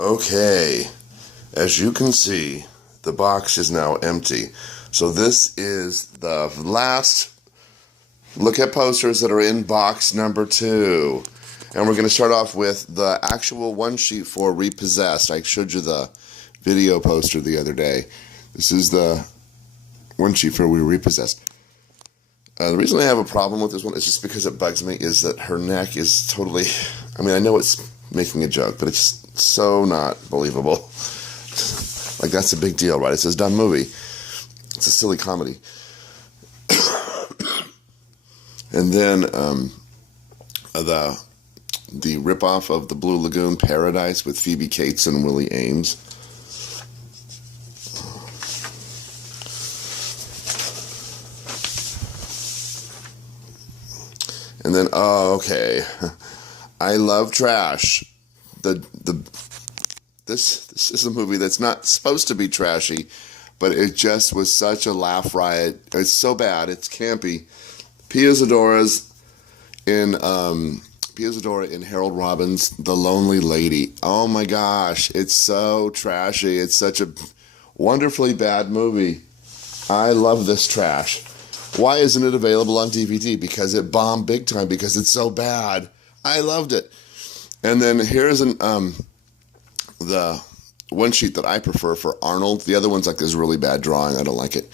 Okay, as you can see, the box is now empty. So this is the last look at posters that are in box number 2. And we're going to start off with the actual one sheet for Repossessed. I showed you the video poster the other day. This is the one sheet for Repossessed. The reason I have a problem with this one is just because it bugs me, is that her neck is totally, I mean, I know it's making a joke, but it's just so not believable. Like, that's a big deal, right? It says dumb movie. It's a silly comedy. And then the ripoff of the Blue Lagoon Paradise with Phoebe Cates and Willie Ames. And then, oh, okay. I Love Trash. This is a movie that's not supposed to be trashy, but it just was such a laugh riot. It's so bad. It's campy. Pia Zadora in Harold Robbins' The Lonely Lady. Oh my gosh, it's so trashy. It's such a wonderfully bad movie. I love this trash. Why isn't it available on DVD? Because it bombed big time, because it's so bad. I loved it. And then here's the one sheet that I prefer for Arnold. The other one's like this really bad drawing. I don't like it.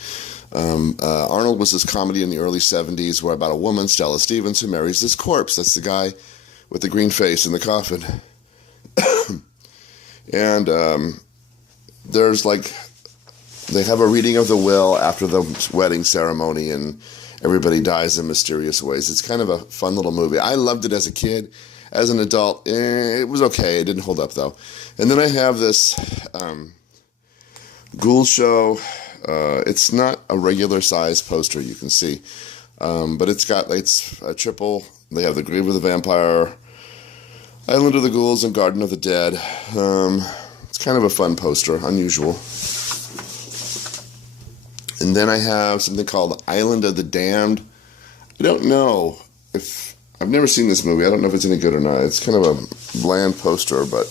Arnold was this comedy in the early 70s where about a woman, Stella Stevens, who marries this corpse. That's the guy with the green face in the coffin. And there's like, they have a reading of the will after the wedding ceremony, and everybody dies in mysterious ways. It's kind of a fun little movie. I loved it as a kid. As an adult, it was okay. It didn't hold up, though. And then I have this Ghoul Show. It's not a regular size poster, you can see. But it's a triple. They have The Grave of the Vampire, Island of the Ghouls, and Garden of the Dead. It's kind of a fun poster, unusual. And then I have something called Island of the Damned. I don't know if... I've never seen this movie. I don't know if it's any good or not. It's kind of a bland poster, but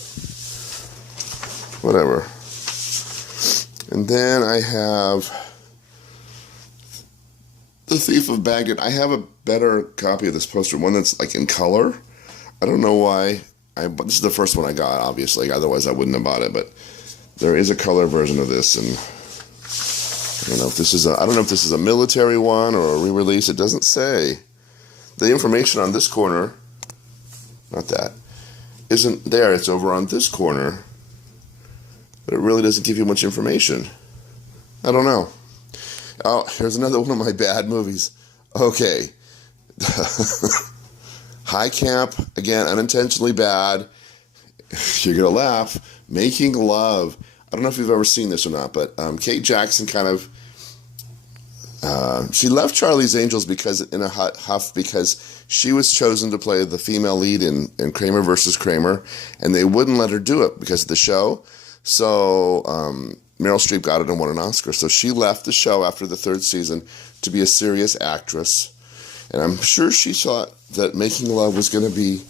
whatever. And then I have The Thief of Baghdad. I have a better copy of this poster, one that's like in color. I don't know why. This is the first one I got, obviously. Otherwise, I wouldn't have bought it. But there is a color version of this, and I don't know if this is a military one or a re-release. It doesn't say. The information on this corner, not that, isn't there. It's over on this corner. But it really doesn't give you much information. I don't know. Oh, here's another one of my bad movies. Okay. High Camp, again, unintentionally bad. You're going to laugh. Making Love. I don't know if you've ever seen this or not, but Kate Jackson kind of... she left Charlie's Angels because she was chosen to play the female lead in Kramer versus Kramer, and they wouldn't let her do it because of the show. So Meryl Streep got it and won an Oscar. So she left the show after the 3rd season to be a serious actress. And I'm sure she thought that Making Love was going to be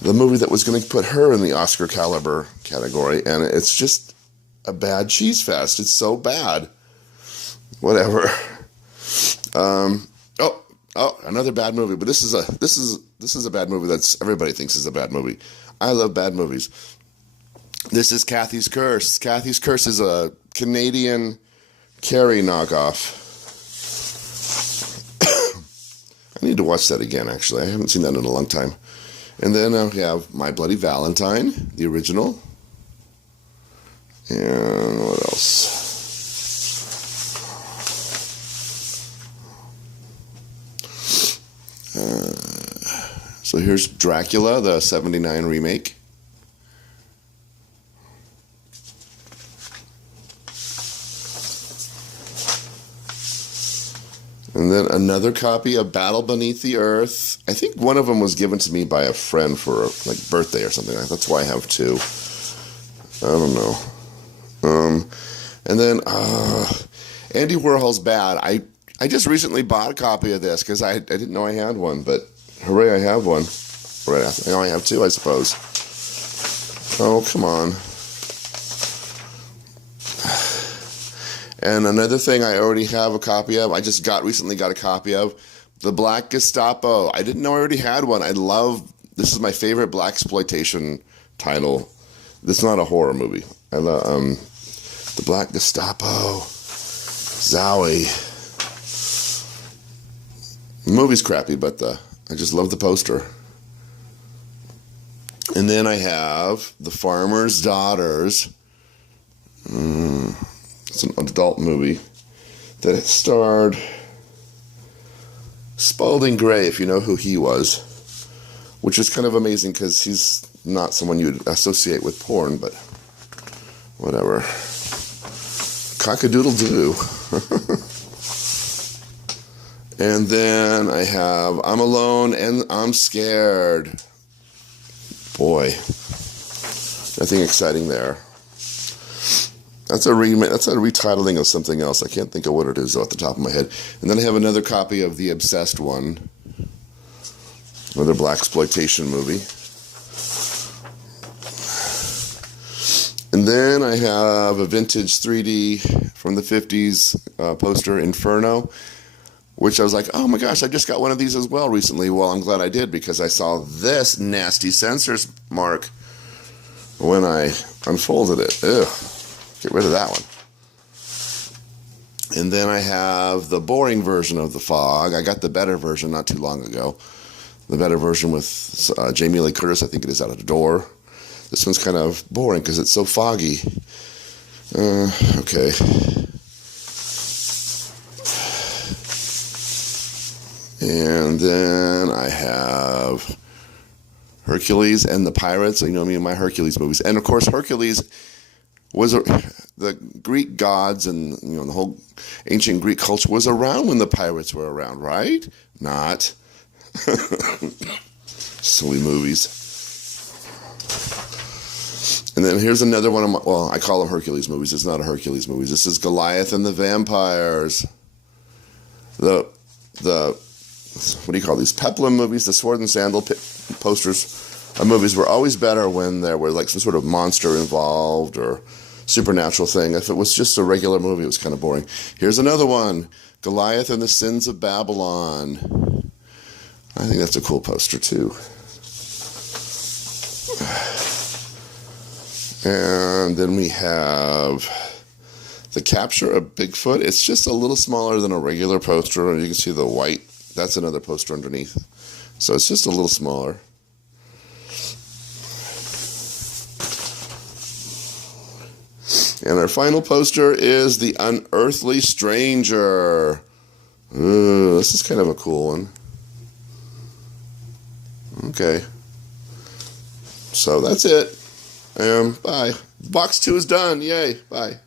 the movie that was going to put her in the Oscar caliber category. And it's just a bad cheese fest. It's so bad. Whatever. Another bad movie, but this is a bad movie that's everybody thinks is a bad movie. I love bad movies. This is Kathy's Curse. Kathy's Curse is a Canadian Carrie knockoff. I need to watch that again, actually. I haven't seen that in a long time. And then we have My Bloody Valentine, the original. And what else? So here's Dracula, the 79 remake. And then another copy of Battle Beneath the Earth. I think one of them was given to me by a friend for a birthday or something. That's why I have 2. I don't know. And then Andy Warhol's Bad. I just recently bought a copy of this because I didn't know I had one, but hooray, I have one. Right, I only have 2, I suppose. Oh, come on. And another thing I already have a copy of, I just recently got a copy of, The Black Gestapo. I didn't know I already had one. This is my favorite blaxploitation title. This is not a horror movie. I love The Black Gestapo. Zowie. The movie's crappy, but I just love the poster. And then I have The Farmer's Daughters. It's an adult movie that starred Spalding Gray, if you know who he was, which is kind of amazing because he's not someone you'd associate with porn, but whatever. Cock-a-doodle-doo. And then I have I'm Alone and I'm Scared. Boy, nothing exciting there. That's a retitling of something else. I can't think of what it is off the top of my head. And then I have another copy of The Obsessed One, another blaxploitation movie. And then I have a vintage 3D from the 50s poster, Inferno, which I was like, oh my gosh, I just got one of these as well recently. Well, I'm glad I did because I saw this nasty censors mark when I unfolded it. Ugh. Get rid of that one. And then I have the boring version of The Fog. I got the better version not too long ago. The better version with Jamie Lee Curtis, I think it is, out of the door. This one's kind of boring because it's so foggy. Okay. And then I have Hercules and the Pirates. You know me and my Hercules movies. And of course, Hercules was the Greek gods and the whole ancient Greek culture was around when the pirates were around, right? Not. Silly movies. And then here's another one of my, well, I call them Hercules movies. It's not a Hercules movie. This is Goliath and the Vampires. The what do you call these? Peplum movies, the Sword and Sandal posters of movies were always better when there were like some sort of monster involved or supernatural thing. If it was just a regular movie, it was kind of boring. Here's another one, Goliath and the Sins of Babylon. I think that's a cool poster too. And then we have The Capture of Bigfoot. It's just a little smaller than a regular poster, and you can see the white. That's another poster underneath. So it's just a little smaller. And our final poster is The Unearthly Stranger. Ooh, this is kind of a cool one. Okay. So that's it. Bye. Box 2 is done. Yay. Bye.